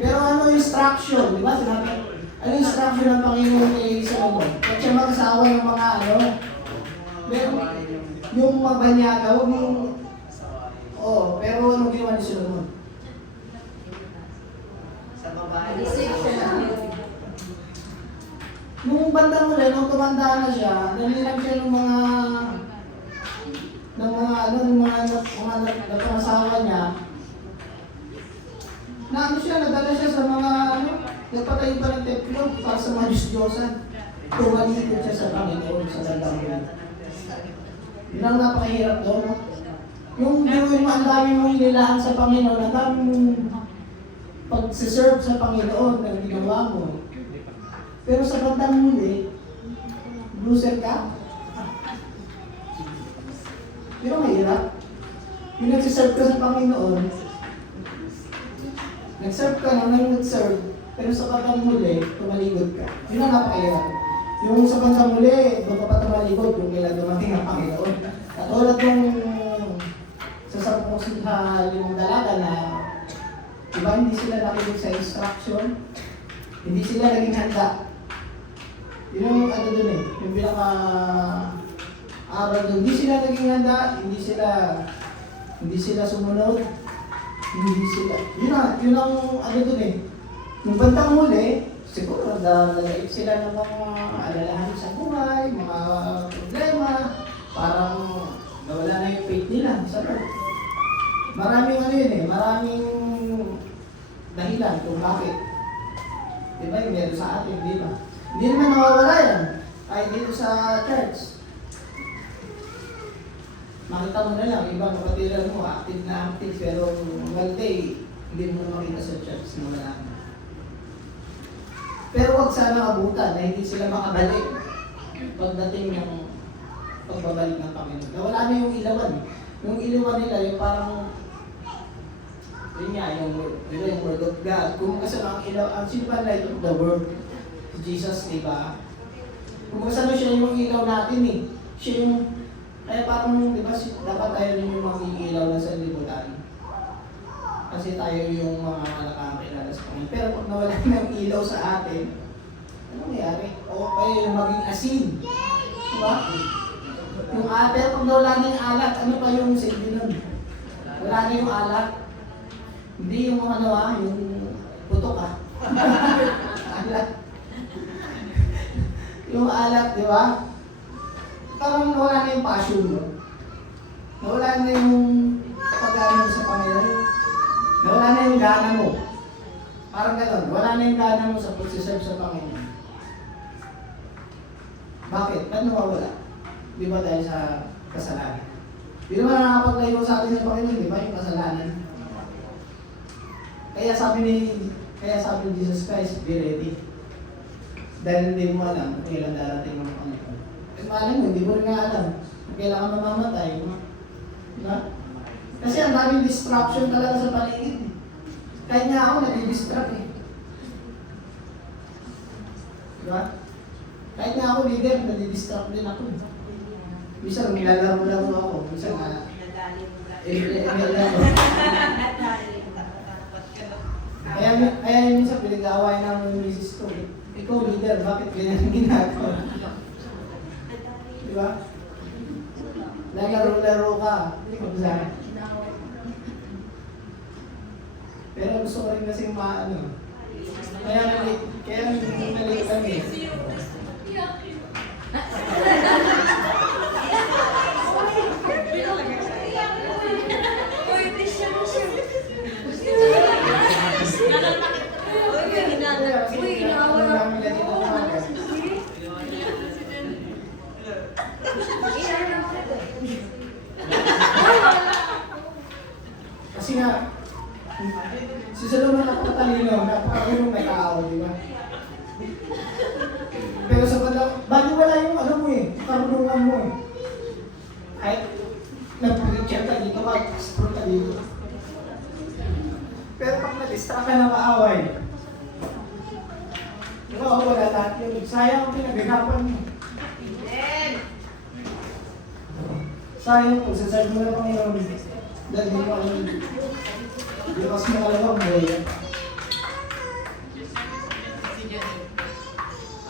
Pero ano yung instruction, di ba? Sinabi, ano yung instruction ng Panginoon kay Solomon? Pag siya mag-asawa ng mga meron yung mabanyaga, huwag yung pero ano ginawa ni Solomon? Sa babae. Nung bandang huli, nung tumanda na siya, nanilang siya ng mga nagpangasawa niya. Nadala siya sa mga nagpatayo pa ng templo para sa mga Diyos-Diyosan. Tumalikod siya sa Panginoon sa bandang huli. Yun ang napakahirap doon, no? Yung ang dami mong inilahan sa Panginoon, ang dami mong pag-serve sa Panginoon na ginawa mo. Pero sa bandang huli, loser ka. Pero mahirap. Yung nagsiserve ka sa Panginoon, nag-serve ka na nag-serve, pero sa bandang huli, tumaligod ka. Yun ang napakahirap. Yung sa bandang huli, doon ka pa tumaligod kung kailan dumating ang Panginoon. Katulad yung sa 10 dalaga na diba hindi sila nakinig sa instruction, hindi sila naging handa. Yun yung ano dun yung pinaka-aral dun. Hindi sila naging handa, hindi sila sumunod, yun ang ano dun Nung bandang huli, siguro nalaip sila ng mga alalahanin sa buhay, mga problema, parang nawala na yung faith nila sa Lord. Maraming maraming dahilan kung bakit. Diba yung meron sa atin, di ba? Hindi naman nawawala yan. Kahit dito sa church. Makita mo na lang, ibang kapatiran mo, active na active, pero one day, hindi mo na makita sa church na wala na. Pero wag sana abutan na hindi sila makabalik pagdating ng pagbabalik ng Panginoon. Nawala na yung ilawan. Yung ilawan nila, yung parang yun nga, yung word of God. Kung kasi ang ilaw, ang simple light of the world, Jesus, diba? Kung kasi siya yung ilaw natin Siya yung, kaya parang, diba, dapat tayo rin yung mag-ilaw na sa libutan. Kasi tayo yung mga nakakilala sa Panginoon. Pero pag nawala na yung ilaw sa atin, ano nangyari? O kayo yung maging asin. Diba? Yung pero pag nawala na yung alat, ano pa yung silbi nun? Wala na yung alat. Hindi yung yung putok alat. Yung alat, di ba? Parang nawala na yung passion mo. Nawala na yung pag-ano sa Panginoon. Nawala na yung gana mo. Parang gano'n, wala na yung gana mo sa pagsiserve sa Panginoon. Bakit? Ba't nawawala? Di ba dahil sa kasalanan? Di naman nakakapaglayo sa atin sa Panginoon, di ba? Yung kasalanan. Kaya sabi ni Jesus Christ, be ready. Dahil hindi mo alam kung kailan darating ang Panginoon. Kasi alam mo, hindi mo rin nga alam kung kailan ka mamamatay. Diba? Kasi ang daming distraction talaga sa paligid. Kahit nga ako, nadi-distract eh. Diba? Kahit nga ako leader, nadi-distract din ako. Minsan, nilalaro-laro ako. Minsan nga, ML ako. Kaya minsan pinag-aaway ng misis ko. Ikaw leader, bakit ganyan ang ginagawa? Diba? Naglalaro-laro ka. Pero gusto ko rin kasi maano. Kaya nalit kami. Kasi nga, si Solomon napakatalino, napakakulong na tao, di ba? Pero sa bago wala yung ano mo eh, karunungan mo eh. Ay, nag-picture ka dito, mag-scroll ka dito. Pero pag nag-distract ka na maaway, di ba, wala lahat yun. Sayang ang pinag-agapan mo. Sayang po, sasabi mo na Panginoon, dahil di mo alam, di mas makalawang buhay.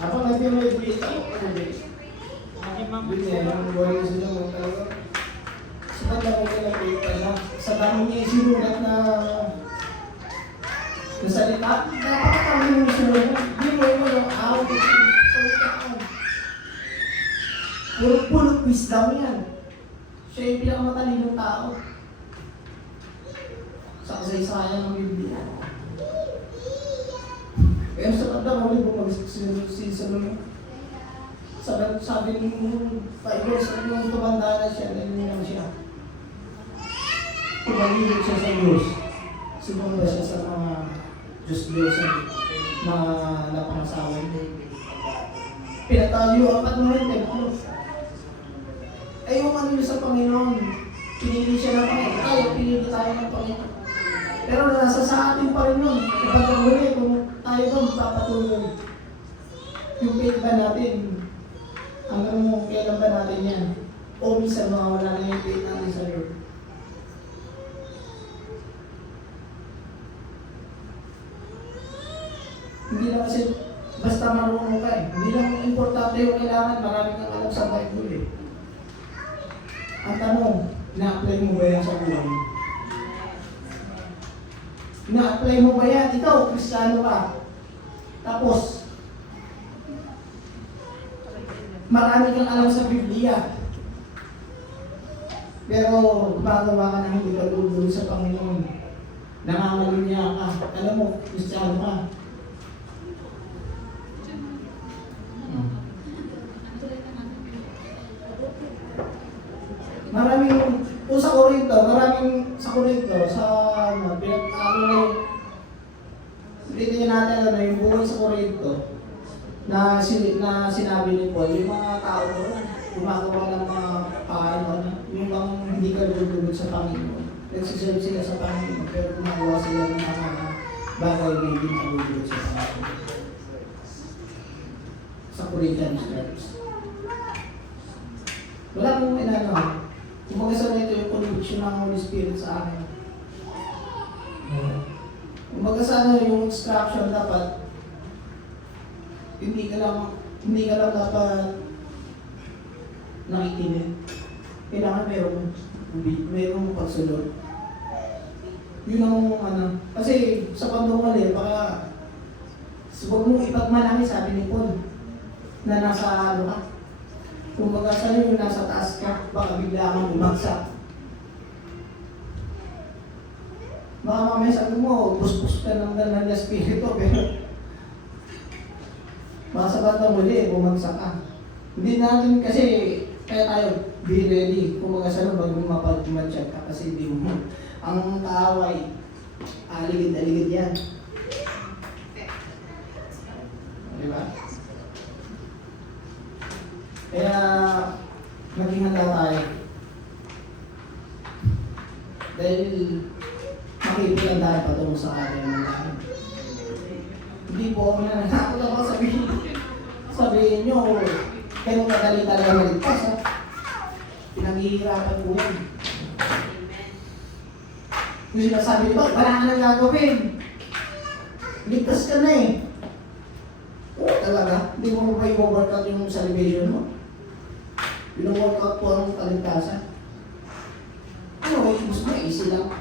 Ako nag-i-repeat ako kasi yung buhay sila mo talaga. Sabat lang ako kinapita na sa dami niya isinulat na salita. Napakatami yung isinulat. Di mo yung awag. Pulot wisdom yan. Siya yung pinakamatalino tao. Sa kasaysayan ng Biblia. Kaya sa kanta kami bumagsak si Solomon. Sabi nung Bible, sabi nung tumanda na siya, nangyayang siya. Tumalilit siya sa Diyos. Sinumba siya sa mga Diyos na napangasaway. Pinatayo ang patnuhin, templo. Ay yung ano sa Panginoon, pinili siya ng Panginoon. Tayo, pinili tayo ng Panginoon. Pero nasa sa atin pa rin yun. Ipagkakuli kung tayo ba magpapatuloy. Yung faith ba natin, hanggang mo kailan ba natin yan? O minsan mawawala na yung faith natin sa Lord. Hindi lang kasi basta marunong ka eh. Hindi lang importante yung kailangan, marami kang alam sa Bible eh. Ang tanong, na-apply mo ba yan sa buhay mo? Na-apply mo ba yan? Ikaw, Kristiyano ka. Tapos, marami kang alam sa Biblia. Pero, gumagawa ka na hindi ka lulul sa Panginoon. Nangangalunya ka. Alam mo, Kristiyano ka. Maraming, kung sa Corinto, dito natin yung buhay sa Corinto na sinabi ni Paul, yung mga tao doon, gumagawa ng mga yung bang hindi ka lulubog sa Panginoon. Nagsiserve sila sa Panginoon, pero gumagawa sila ng mga bagay na hindi nalulubog sa Panginoon. Sa Corinthian Church. Wala mong inano. Kumbaga sa ito yung conviction ng Holy Spirit sa akin. Kumbaga sa yung instruction dapat hindi ka lang dapat nakikinig. Kailangan mayroong pagsunod. Yun ang kasi sa pagmamali, baka huwag mong ipagmalaki, sabi ni Paul, na nasa ka. Kumbaga sa'yo yung nasa taas ka, baka bigla kang bumagsak. Baka mamaya sabi mo, buspus ka ng dalan ng Espiritu, pero baka sa batang muli, bumagsak ka. Hindi natin kasi Kaya tayo, be ready. Kung mga sana bago mapag-matchat ka kasi hindi mo. Ang kaaway, aligid-aligid yan. Di ba? Kaya, maging handa tayo. Dahil, makipilan tayo patungo sa kanya ng tayo. Hindi po ako nananakot ako sabihin nyo, kayo madali talaga maligtas ha. Pinaghihirapan po yan. Yung sinasabi nito, wala ka nang gagawin. Ligtas ka na eh. Oo talaga, hindi mo ba i-workout yung salvation mo? Pino-workout po ang kaligtasan. Ano, gusto mo, easy lang.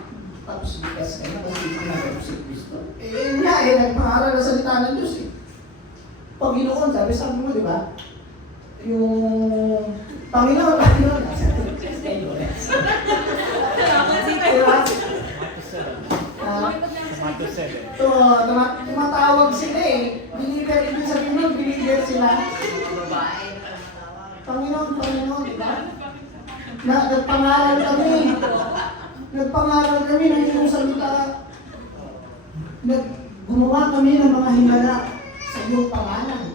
Tapos ligtas ka na kasi ginagawa si Kristo. Eh, yun nga eh, nagpangaral na salita ng Diyos eh. Panginoon, sabi mo, di ba? Yung Panginoon. Diba? Tumatawag sila eh. Believer, ibig sabihin nun, believer sila. Babae. Panginoon, di ba? Nagpangaral kami. Nagpangaral kami ng iyong salita. Gumawa kami ng mga himala sa iyong pangalan.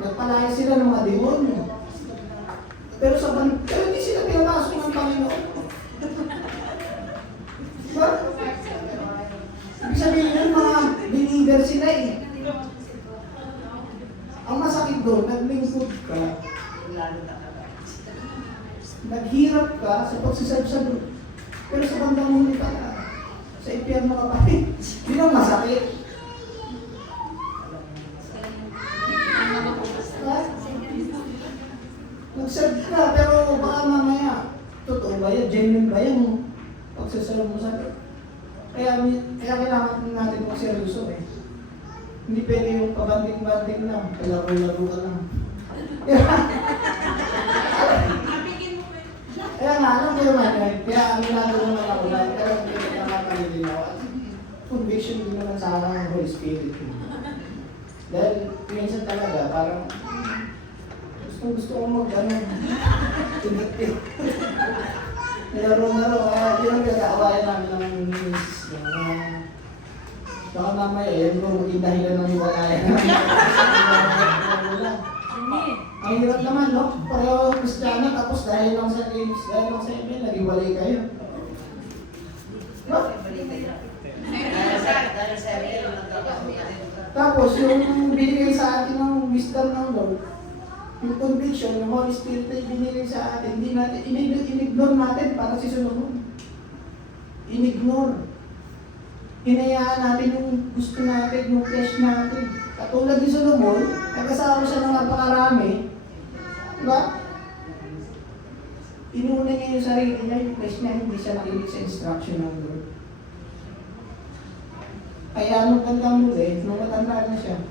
Nagpalaya sila ng mga demonyo. Pero hindi sila pinapasok ng Panginoon. Diba? Ibig sabihin yun, mga believer sila eh. Ang masakit doon, naglingkod ka, naghirap ka sa pagsisab-sab. Pero sa bandang huli ka na, sa impyerno ka pa rin. Hindi lang masakit. Nag-serve ka, pero baka mamaya, totoo ba yan? Genuine ba yan? Pagsasalam mo sa kaya kailangan natin magseryoso eh. Hindi pwede yung pabanding-banding lang, kalaro-laro ka lang. Kaya nga, alam ko naman eh, kaya aminado naman ako lang, pero hindi ko nakakalilinaw. At conviction din naman sa akin ng Holy Spirit. Dahil minsan talaga, parang gusto ko mag-ano, tinitip. Nilaro-laro, kaya yun ang gagaawayan namin ng miss. Baka mamaya eh, yung maging dahilan ng hiwalayan namin. Ang hirap naman, no? Pareho Kristiyano, tapos dahil lang sa games, dahil lang sa email, nag-iwalay kayo. No? Tapos, yung binigay sa atin ng wisdom ng Lord, yung conviction, yung Holy Spirit na ibinigay sa atin, hindi natin, in-ignore natin para si Solomon. In-ignore. Hinayaan natin yung gusto natin, yung flesh natin. Katulad ni Solomon, nagkasama siya ng napakarami. Diba? Inuna niya yung sarili niya, yung flesh niya, hindi siya nakinig sa instruction ng Lord. Kaya nung bandang muli, nung matanda na siya,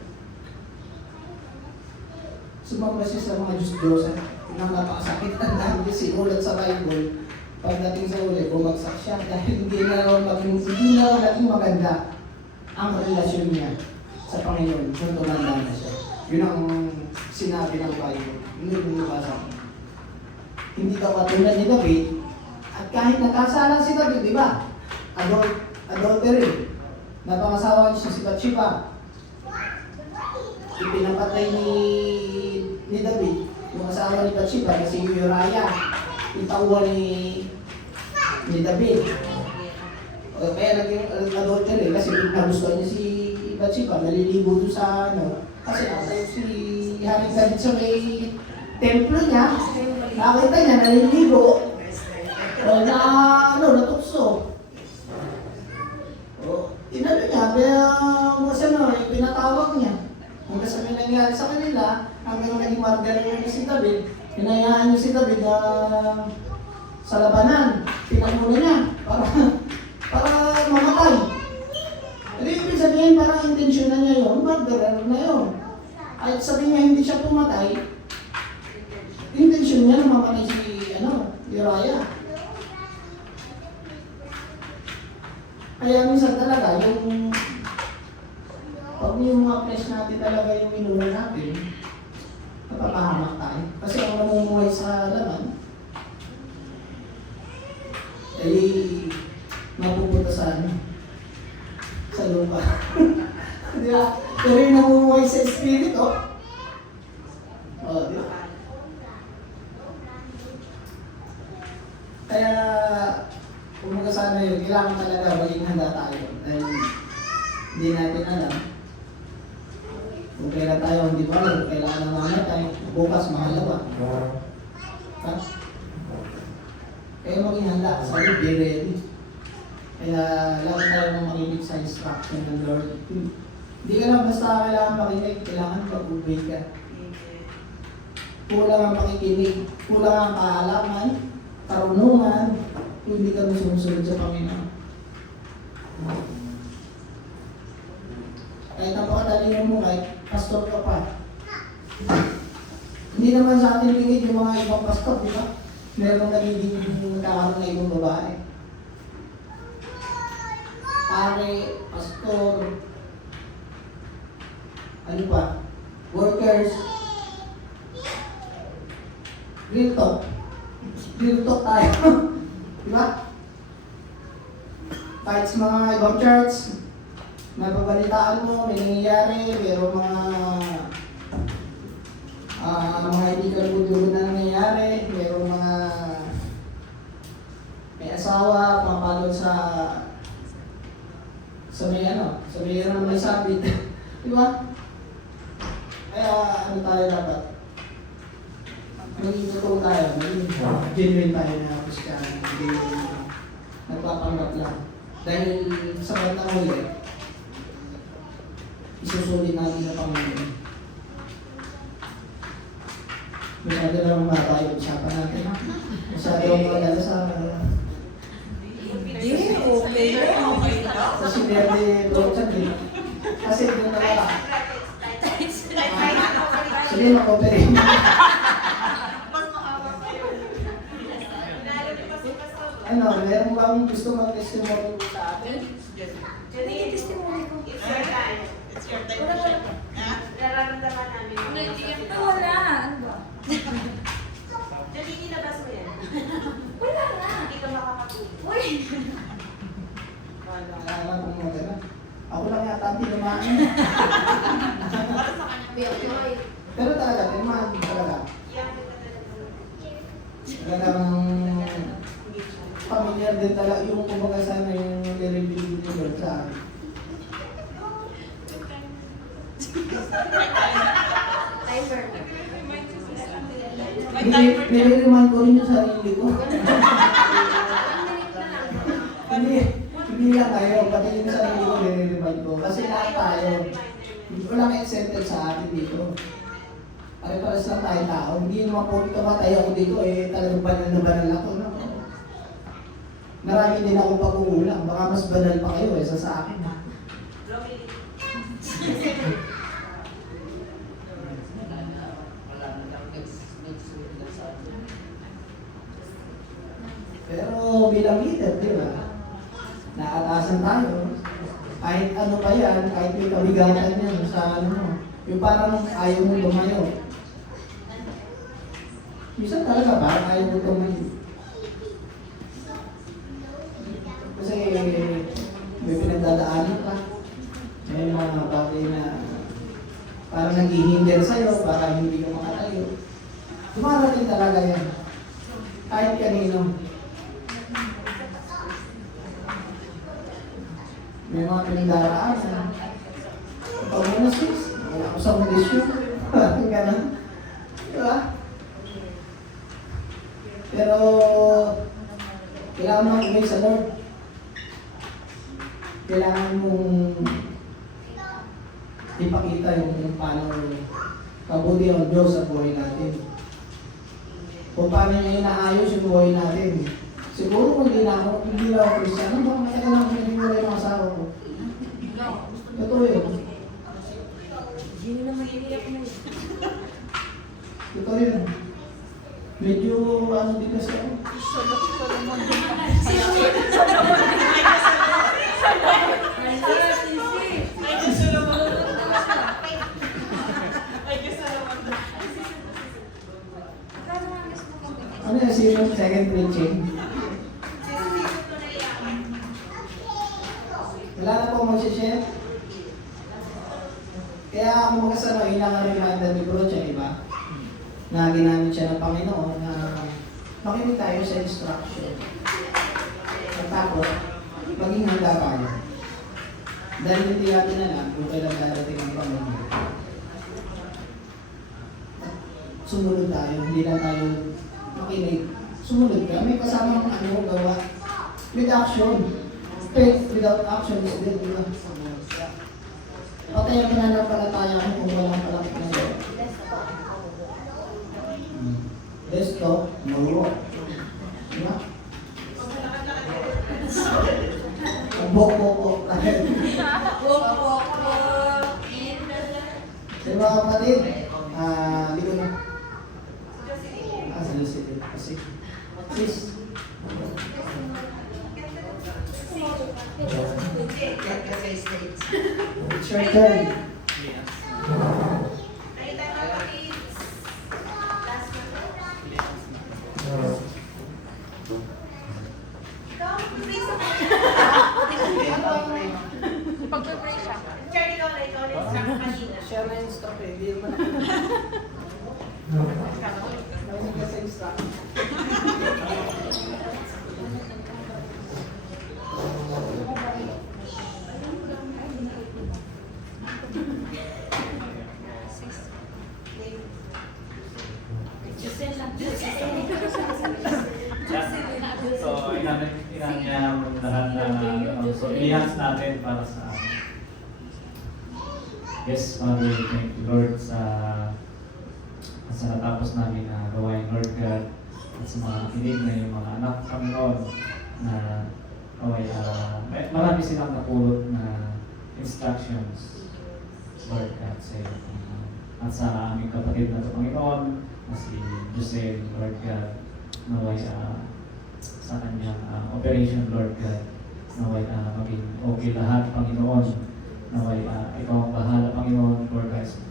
sumamba siya sa mga Diyos-Diyosan. Nang napakasakit ang dami sinulat sa Bible. Pagdating sa uli, bumagsak siya dahil hindi na naging maganda ang relasyon niya sa Panginoon nung tumanda na siya. Yun ang sinabi ng Bible. Hindi bumabasa ko. Hindi daw katulad ni David. At kahit nagkasala si David, di ba? Adultery. Napangasawa niya si Bathsheba. Ipinapatay ni David, yung asawa ni Bathsheba, na si Uriah, yung tauhan ni David. Kaya naging adultery kasi nagustuhan niya si Bathsheba, naliligo doon sa kasi si Haring David sa may templo niya, nakita niya naliligo, natukso. Inano niya, pinatawag niya. Hanggang sa may nangyari sa kanila, hanggang naging martyr niya si David, hinayaan niya si David sa labanan. Pinagmula niya para mamatay. Pero ibig sabihin, parang intensyon na niya yun, murderer na yun. At sabi niya hindi siya pumatay, intensyon niya na mamatay si Uriah. Kaya minsan talaga, pag yung mga flesh natin talaga yung inuna natin, napapahal spirit, oh. Oh, di ba? Kaya, kung sana yun, kailangan talaga maging handa tayo. Dahil hindi natin alam. Kung kailan tayo, hindi ko alam. Kailangan na mamatay. Bukas, mahalawa. Ha? Kaya maging handa. Sabi, be ready. Kaya, lagi tayo makinig sa instruction ng Lord. Hindi ka lang basta kailangan makinig. Kailangan mag-obey ka. Kulang ang pakikinig. Kulang ang kaalaman. Karunungan. Kung hindi ka sumusunod sa Panginoon. Kahit napakadali mo, kahit pastor ka pa. Hindi naman sa atin lingid yung mga ibang pastor, di ba? Meron nagiging nagkakaroon na ibang babae. Pare, pastor, ano pa? Workers. Real talk. Real talk tayo. Di ba? Kahit sa mga ibang church, napabalitaan mo, may nangyayari, pero mga hindi kalugod-lugod na nangyayari, pero may asawa, pumapalod sa may may sabit. Di ba? Kaya ano tayo dapat? Maging totoo tayo, maging genuine tayo na Kristiyano, hindi nagpapanggap lang. Dahil sa bandang huli, isusulit natin sa Panginoon. Masyado lang mga tayo, usapan natin. Masyado ang mga dala sa... Hindi, okay lang. Sa sinerte, Brochad eh. Kasi doon na wala. Sige, mag-operate. Ano, meron bang gusto mag-testimony sa atin? Janine, testimony ko. It's your time. It's your time. Nararamdaman namin. Wala. Ano ba? Janine, inabas mo yan. Wala na. Hindi ka makakatulog. Uy. Alam kong magana. Ako lang yata ang tinamaan. Pero talaga, tinamaan talaga. Talagang familiar din talaga yung kumbaga sana yung nire-review ni Lord sa akin. Timer. Nire-remind ko rin yung sarili ko. Hindi lang kayo, pati yung sarili ko nire-remind ko. Kasi lahat tayo, walang exempted sa atin dito. Pare-pares lang tayo tao. Hindi naman po kamatay ako dito talagang banal na banal ako. No? Marami din akong pag-uulang. Baka mas banal pa kayo sa akin. Ha? Pero bilang leader, di ba? Nakatasan tayo. Kahit ano pa yan, kahit may kabigatan yan sa yung parang ayaw mo lumayo. Minsan talaga parang ayaw mo lumayo. Kasi may pinagdadaanan ka. May mga bagay na parang naghihinder sa'yo para hindi ka makatayo. Dumarating talaga yan. Kahit kanino. May mga pinagdaraanan. Pag mo na sis, wala ko sa modisyon. Parang gano'n. Diba? Pero, kailangan mo ibig sa Lord. Kailangan mong ipakita yung paano kabuti ang Diyos sa buhay natin. Kung paano niya inaayos yung buhay natin. Siguro kung hindi na ako Kristiyano, baka matagal na ako naghiwalay ng asawa ko. Totoo yun. Hindi na mahihirap mo. Totoo yun. Medyo ano din kasi ako. Ano yung second preaching? Wala na po mag-share. Kaya kung magkasano, kailangan reminder ni Bro siya, iba? Na ginamit siya ng Panginoon na makinig tayo sa instruction. At tapos, maging handa tayo. Dahil hindi natin alam kung kailan darating ang Panginoon. Sumunod tayo, hindi lang tayo makinig. Sumunod ka, may kasamang gawa. With action. Faith without action is dead, di ba? Patay ang pananampalataya ko kung walang palakit na Lord. Let's talk, no. Diba? Bok-bok-bok tayo. Sa mga kapatid, di ko na. Sa Lucid. Kasi, sis. Get ka sa States. It's your turn. Nakita mo pa kids. Last Ikaw, mag-pray sa Pag-pray siya. Charlie, ikaw na kanina. Share na yung stuff eh. Hindi naman. Narinig ka sa instruction. So, inanyam lahat na so, i-hands natin para sa yes, Father, thank you Lord sa natapos namin na gawain Lord God at sa mga kinig na yung mga anak Panginoon na marami silang napulot na instructions Lord God sa iyo Panginoon. At sa aming kapatid na ito Panginoon na si Jose Lord God naway sa kanyang operation Lord God naway maging okay lahat Panginoon naway ikaw ang bahala Panginoon for guys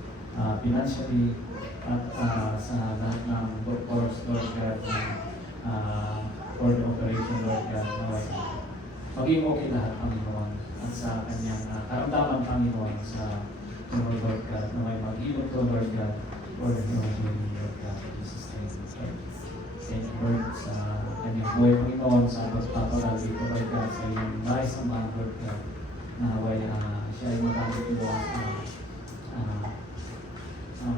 financially at sa lahat ng doctors Lord God for the operation Lord God naway maging okay lahat Panginoon at sa kanyang karamdaman Panginoon sa Lord God naway mag-ilog to Lord God for the healing Lord God in Jesus name. Thank you Lord sa kanyang buhay Panginoon sa pagpaparal dito Lord God sa iyong bahay sa mga Lord God na naway siya ay magamit mo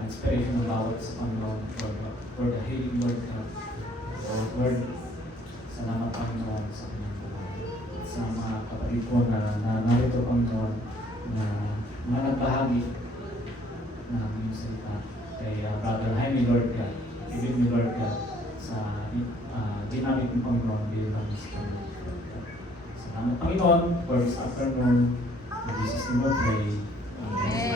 inspiration ng bawat sa Panginoon for the healing Lord God. Lord, salamat Panginoon sa kanyang buhay. Sa mga kapatid ko na narito Panginoon na mga nagbahagi na aming salita kay Brother Jaime Lord God. Ibig ni Lord God sa ginamit ng Panginoon bilang Panginoon. Salamat Panginoon for this afternoon. In Jesus' name we pray. Amen.